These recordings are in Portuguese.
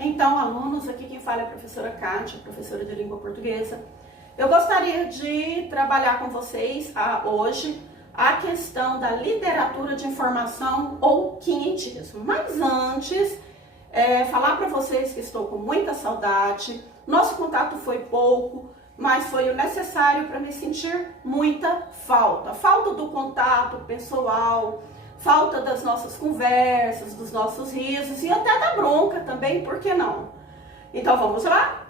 Então, alunos, aqui quem fala é a professora Kátia, professora de língua portuguesa. Eu gostaria de trabalhar com vocês hoje a questão da literatura de informação ou quinhentismo. Mas antes, falar para vocês que estou com muita saudade. Nosso contato foi pouco, mas foi o necessário para me sentir muita falta. Falta do contato pessoal, falta das nossas conversas, dos nossos risos e até da bronca também, por que não? Então vamos lá?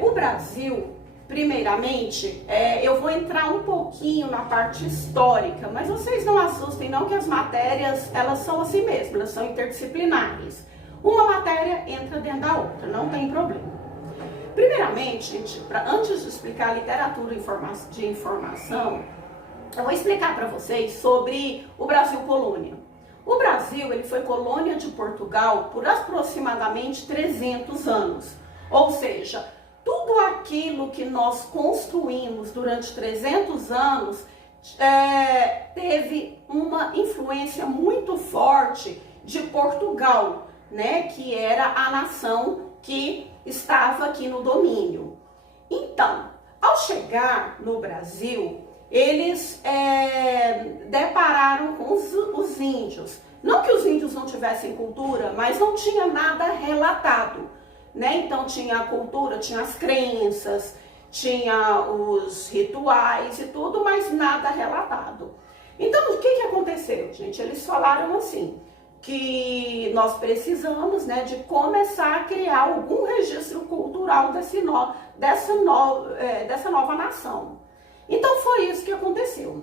O Brasil, primeiramente, eu vou entrar um pouquinho na parte histórica, mas vocês não assustem não que as matérias, elas são assim mesmo, elas são interdisciplinares. Uma matéria entra dentro da outra, não tem problema. Primeiramente, gente, antes de explicar a literatura de informação, eu vou explicar para vocês sobre o Brasil colônia. O Brasil, ele foi colônia de Portugal por aproximadamente 300 anos. Ou seja, tudo aquilo que nós construímos durante 300 anos teve uma influência muito forte de Portugal, né, que era a nação que estava aqui no domínio. Então, ao chegar no Brasil, eles depararam com os índios. Não que os índios não tivessem cultura, mas não tinha nada relatado, né? Então tinha a cultura, tinha as crenças, tinha os rituais e tudo, mas nada relatado. Então o que aconteceu, gente? Eles falaram assim, que nós precisamos, né, de começar a criar algum registro cultural dessa nova nação. Então foi isso que aconteceu.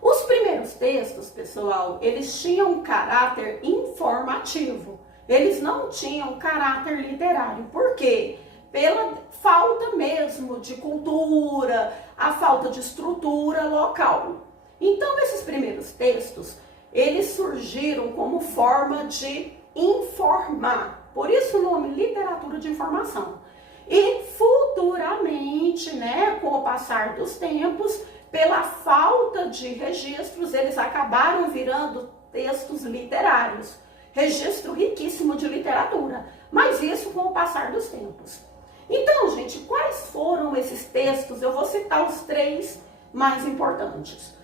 Os primeiros textos, pessoal, eles tinham um caráter informativo. Eles não tinham caráter literário. Por quê? Pela falta mesmo de cultura, a falta de estrutura local. Então esses primeiros textos, eles surgiram como forma de informar. Por isso o nome literatura de informação. E futuramente, né, com o passar dos tempos, pela falta de registros, eles acabaram virando textos literários. Registro riquíssimo de literatura, mas isso com o passar dos tempos. Então, gente, quais foram esses textos? Eu vou citar os três mais importantes.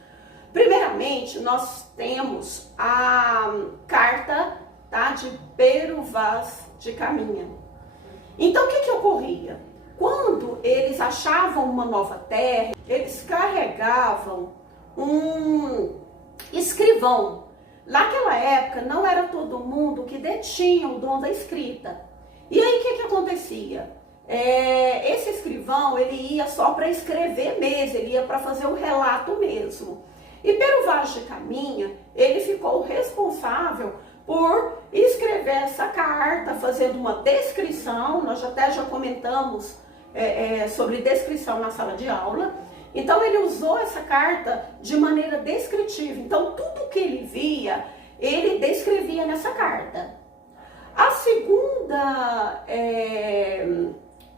Primeiramente, nós temos a carta, tá, de Pero Vaz de Caminha. Então, o que ocorria? Quando eles achavam uma nova terra, eles carregavam um escrivão. Naquela época, não era todo mundo que detinha o dom da escrita. E aí, o que acontecia? Esse escrivão, ele ia só para escrever mesmo, ele ia para fazer o relato mesmo. E Pero Vaz de Caminha, ele ficou responsável por escrever essa carta, fazendo uma descrição. Nós até já comentamos sobre descrição na sala de aula. Então ele usou essa carta de maneira descritiva. Então tudo que ele via, ele descrevia nessa carta.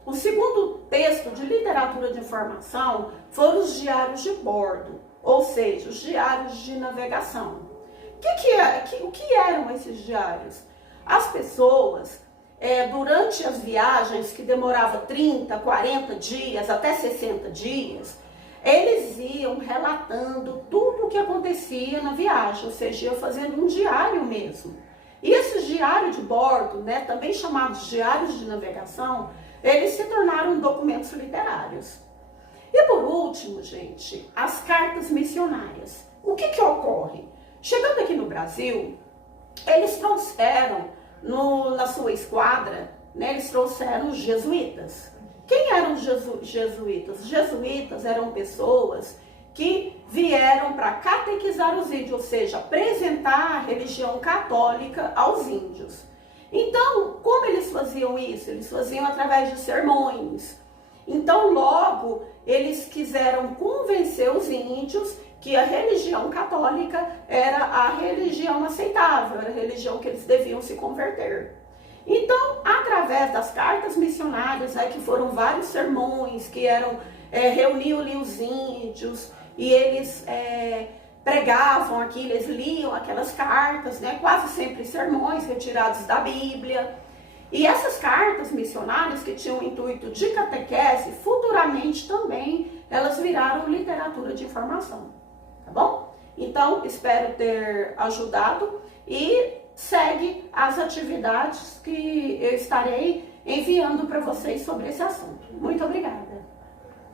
O segundo texto de literatura de informação foram os diários de bordo, ou seja, os diários de navegação. O que eram esses diários? As pessoas, durante as viagens, que demorava 30, 40 dias, até 60 dias, eles iam relatando tudo o que acontecia na viagem, ou seja, iam fazendo um diário mesmo. E esses diários de bordo, né, também chamados diários de navegação, eles se tornaram documentos literários. E por último, gente, as cartas missionárias. O que ocorre? Chegando aqui no Brasil, eles trouxeram na sua esquadra, né, eles trouxeram os jesuítas. Quem eram os jesuítas? Os jesuítas eram pessoas que vieram para catequizar os índios, ou seja, apresentar a religião católica aos índios. Então, como eles faziam isso? Eles faziam através de sermões. Então, logo, eles quiseram convencer os índios que a religião católica era a religião aceitável, era a religião que eles deviam se converter. Então, através das cartas missionárias, que foram vários sermões que reuniam ali os índios, e eles pregavam aquilo, eles liam aquelas cartas, né? Quase sempre sermões retirados da Bíblia. E essas cartas missionárias que tinham o intuito de catequese, futuramente também elas viraram literatura de informação, tá bom? Então, espero ter ajudado e segue as atividades que eu estarei enviando para vocês sobre esse assunto. Muito obrigada!